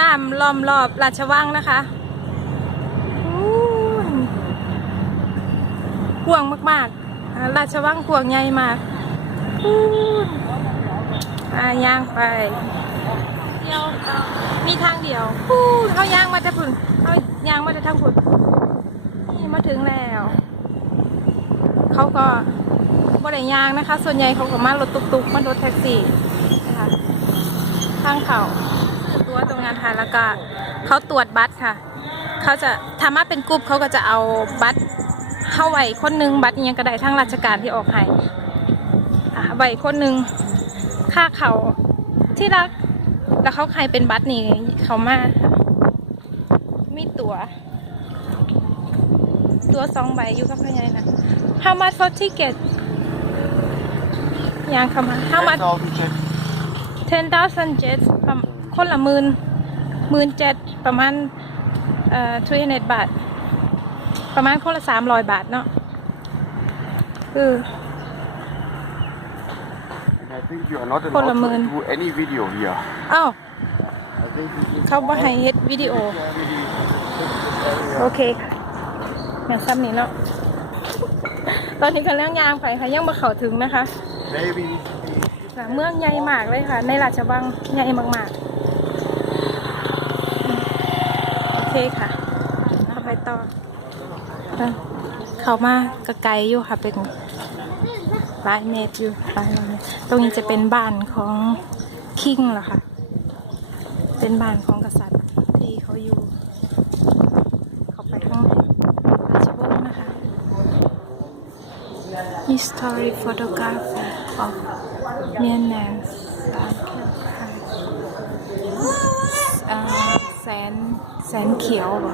น้ำล้อมรอบราชวังนะคะอู้ยกวางมากๆ ราชวังกวางใหญ่มากอู้ยาย่างไปเดียวมีทางเดียวเขาย่างมาแต่พุ่นเขาย่างมาแต่ทางพุ่นนี่มาถึงแล้ว เขาก็บริยางนะคะ ส่วนใหญ่เขาก็มารถตุกๆมารถแท็กซี่นะคะทางเขา ตัวตรงงานค่ะแล้วก็เขาตรวจบัตรค่ะ เขาจะทำมาเป็นกลุ่มเขาก็จะเอาบัตรเข้าไว้คนนึงบัตรยังก็ได้ทั้งราชการที่ออกให้อะไว้คนนึงค่าเขาที่รัก แล้วเขาใครเป็นบัตรนี่เขามาค่ะมีตัวตัวสองใบอยู่กับพยายนะ How much for ticket ยังคำว่า How much 10,000 jet 10,000 jet ประมาณคนละหมื่นหมื่นเจ็ดประมาณเอ่อ300บาท ประมาณคนละสามร้อยบาทเนาะคือ And I think you are not allowed คนละ to หมื่น do any video here. อ้าว I think you need เขาบ่ให้เฮ็ดวิดีโอ very โอเคค่ะแม่ซ้ำนี่เนาะตอนนี้กำลังยางไปค่ะยังมาเข้าถึงนะคะ maybe ค่ะเมืองใหญ่มากเลยค่ะ ในราชวังใหญ่มากๆ โอเคค่ะเข้าไปต่อเออเขามากระไกลอยู่ค่ะเป็นหลายเมตรอยู่หลายเมตรตรงนี้จะเป็นบ้านของคิงเหรอคะเป็นบ้านของกษัตริย์ที่เขาอยู่ เขาไปข้างในราชวงศ์นะคะ History photography of Myanmar แสนแสนเขียวบ่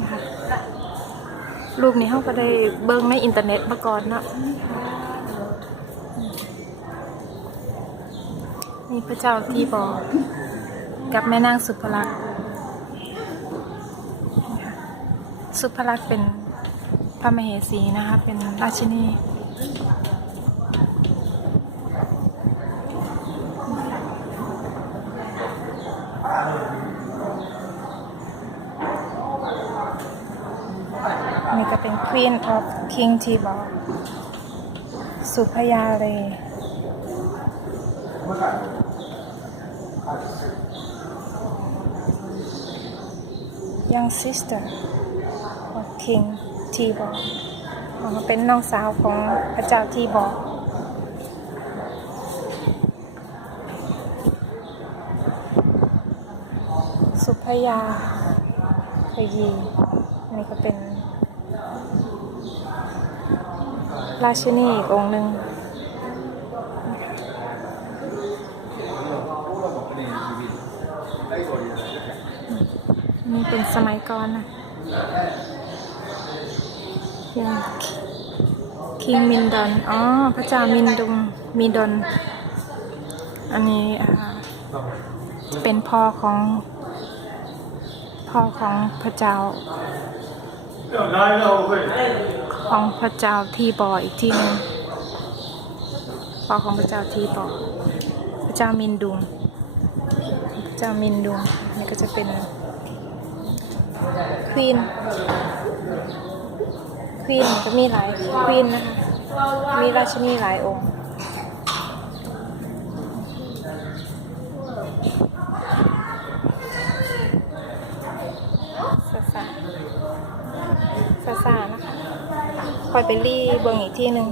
นะคะรูปนี้เขาก็ได้เบิ่งในอินเทอร์เน็ตมาก่อนเนาะนี่พระเจ้าที่บอกกับแม่นางสุภลักษณ์นะคะสุภลักษณ์เป็นพระมเหสีนะคะ เป็นราชินี นี่ก็ เป็น Queen of King t i b o r สุพยาเล Young sister of King t i b o r อ๋อเป็นน้องสาวของพระเจ้าทีบอร์สุพยาเคยีนี่ก็เป็น ราชินีอีกองหนึ่งนี่เป็นสมัยก่อนนะยังคิงมินดอน อ๋อ พระเจ้ามินดุงมีดอนอันนี้เป็นพ่อของ พ่อของพระเจ้า ของพระเจ้าทีบออีกที่หนึ่งพ่อของพระเจ้าทีบอพระเจ้ามินดุงพระเจ้ามินดุงนี่ก็จะเป็นควีนควีนก็มีหลายควีนนะคะมีราชินีหลายองค์ คอยไปรีเบิงอีกที่หนึ่ง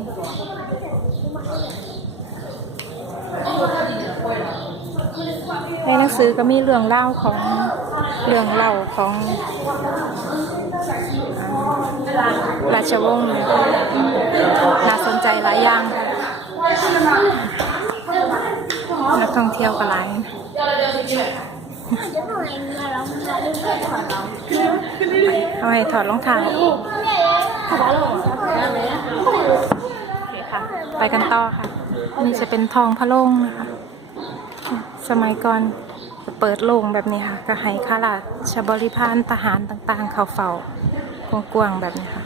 ในหนังสือก็มีเรื่องเล่าของเรื่องเล่าของราชวงศ์น่าสนใจหลายอย่างค่ะนักท่องเที่ยวก็หลายเอาให้ถอดรองเท้า ไปกันต่อค่ะ นี่จะเป็นทองพระโล่งนะคะ สมัยก่อนจะเปิดโล่งแบบนี้ค่ะก็ให้ข้าราชบริพารทหารต่างๆ เข้าเฝ้ากว้างๆแบบนี้ค่ะ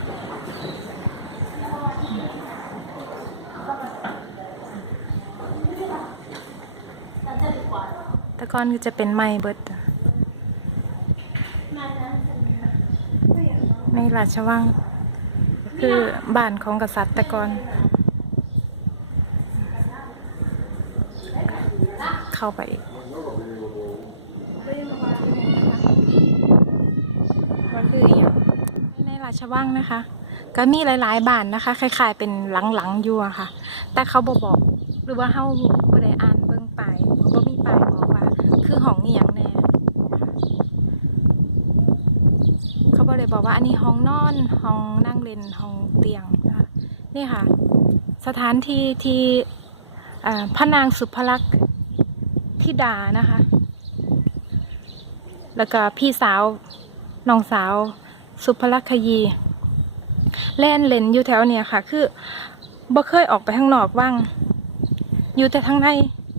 แต่ก่อนก็จะเป็นไม้เบิดในราชวัง คือบ้านของกษัตริย์แต่ก่อน เข้าไปอีกมันคืออหย่างในราชวังนะคะ ก็มีหลายๆบ้านนะคะ คล้ายๆเป็นหลังๆอยู่อะค่ะ แต่เขาบอบอกหรือว่าเฮาบ่ได้อ่านเบิ่งป้ายบ่มีป้ายบอกว่า คือห้องอีหยังแน่ เขาบอกเลยบอกว่าอันนี้ห้องนอนห้องนั่งเล่นห้องเตียงนะคะนี่ค่ะ สถานที่ที่พระนางสุภลักษณ์ธิดานะคะ แล้วก็พี่สาวน้องสาวสุภลักษยีเล่นเล่นอยู่แถวเนี่ยค่ะ คือบ่เคยออกไปข้างนอกว่าง อยู่แต่ข้างใน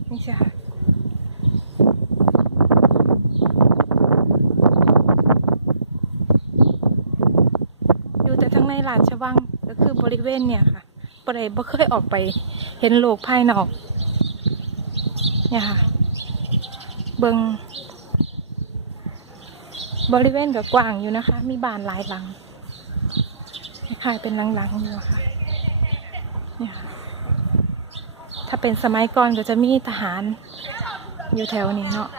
นี่ใช่ค่ะ อยู่แต่าชวังก็คือบริเวณเนี่ยค่ะบ่ได้บ่เคยออกไปเห็นโลกภายนอก เนี่ยค่ะ เบิงบริเวณก็กว้างอยู่นะคะ มีบานหลายหลังคล้ายๆเป็นหลังๆอยู่ค่ะเนี่ยค่ะ ถ้าเป็นสมัยก่อนก็จะมีทหารอยู่แถวนี้เนาะ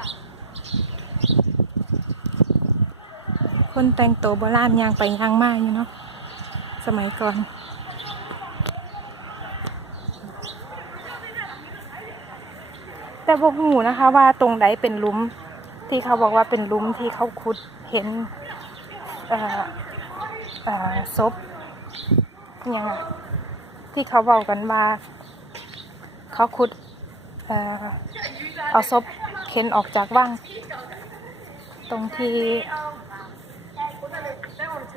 คนแต่งตัวโบราณยางไปยางมาอยู่เนาะ สมัยก่อน แต่พวกหมูนะคะว่าตรงไหนเป็นลุมที่เขาบอกว่าเป็นลุมที่เขาขุดเห็นเอ่อเอ่อศพอิหยังที่เขาบอกกันว่า เขาขุดเอ่อเอาศพเข็นออกจากว่าง ตรงที่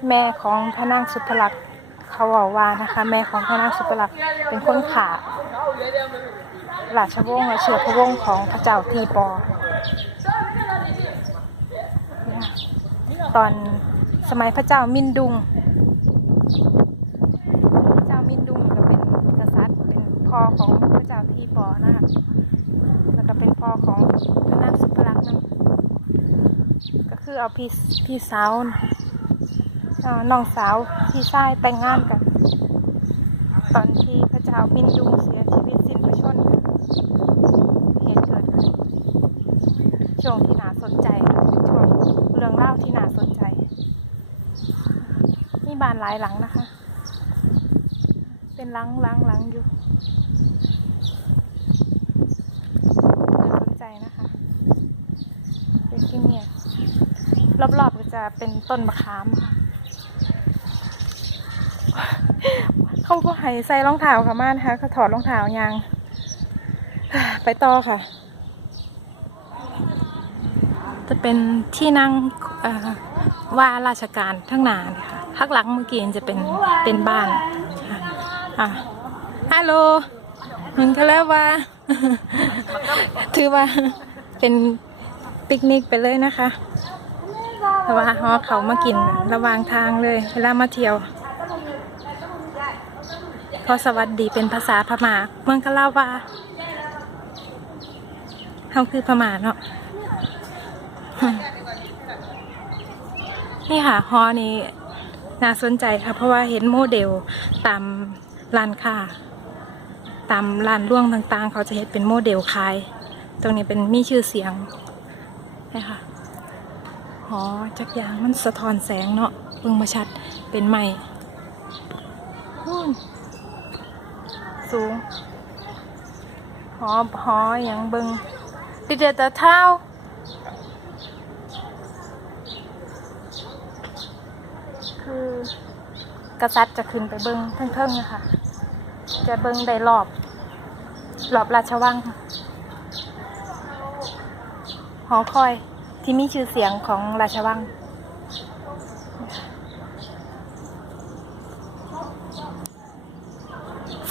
แม่ของพระนางสุภลักษณ์ เขาบอกว่านะคะ แม่ของพระนางสุภลักษณ์เป็นคนขาราชวงศ์และเชื้อพระวงศ์ของพระเจ้าทีปอ ตอนสมัยพระเจ้ามินดุง พระเจ้ามินดุงก็เป็นกษัตริย์เป็นพ่อของพระเจ้าทีปอนะคะแล้วก็เป็นพ่อของพระนางสุภลักษณ์นั่นก็คือเอาพี่พี่สาว น้องสาวพี่ชายแต่งงานกัน ตอนที่พระเจ้ามินดุงเสียชีวิตสิ้นพระชนเหตุเกิดขึ้นช่วงที่น่าสนใจช่วงเรื่องเล่าที่น่าสนใจมีบานหลายหลังนะคะ เป็นหลังหลังหลังอยู่สนใจนะคะเป็นที่นี่รอบๆก็จะเป็นต้นมะขามค่ะ เขาก็ให้ใส่รองเท้าค่ะมานะคะเขาถอดรองเท้ายางไปต่อค่ะ จะเป็นที่นั่งว่าราชการทั้งนาเลยค่ะข้างหลังเมื่อกี้จะเป็นเป็นบ้านอะฮัลโหลมันก็แล้วว่า ถือว่าเป็นปิกนิกไปเลยนะคะเพราะว่าฮอเขามากินระหว่างทางเลยเวลามาเที่ยว อสวัสดีเป็นภาษาพม่าเมืองกะลาวาเขาคือพม่าเนาะนี่ค่ะฮอนี้น่าสนใจค่ะ เพราะว่าเห็นโมเดลตามร้านค้าตามร้านร่วงต่างๆ เขาจะเห็นเป็นโมเดลขาย ตรงนี้เป็นมีชื่อเสียงนะคะหอจักยางมันสะท้อนแสงเนาะเบิ่งมาชัดเป็นใหม่ สูง หอหออย่างเบิงดิเดตเท้าคือกษัตริย์จะขึ้นไปเบิงเทิงๆนะคะจะเบิงได้รอบ รอบราชวัง หอคอยที่มีชื่อเสียงของราชวัง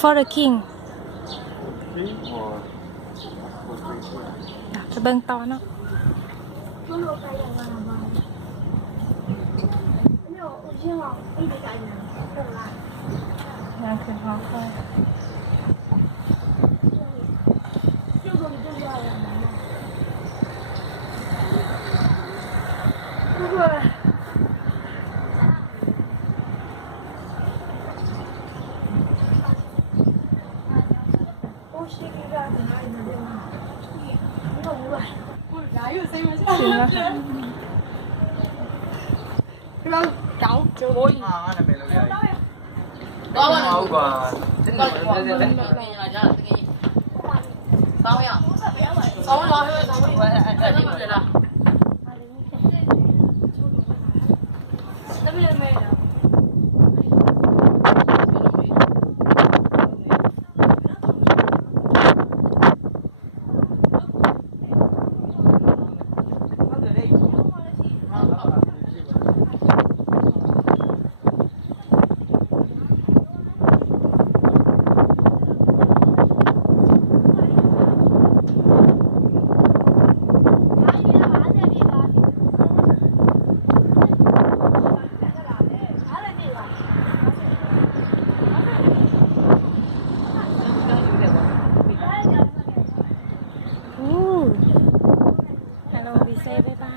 for the king จะเบิ่งต่อเนาะนางคือฮอคอย Vâng, cháu chưa bố gì. À, là mẹ là mẹ. Đó là mẫu của tính. Sao vậy? Sao rồi? Sao rồi? no we say bye bye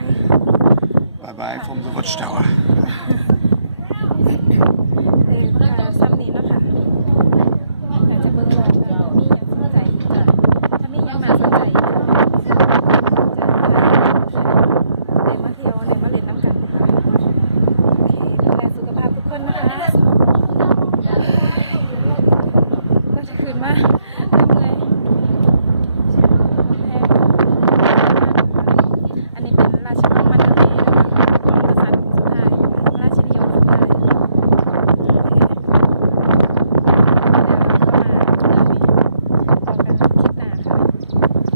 bye bye from the watchtower ซ้ำนี้นะคะอยาเบองว่มีย่งสนใจถ้ามีย่างมาสนใจจะมาเที่ยวเนี่ยมาเล่นน้ำกันโอเคดูแลสุขภาพทุกคนนะคะก็จะคืนมา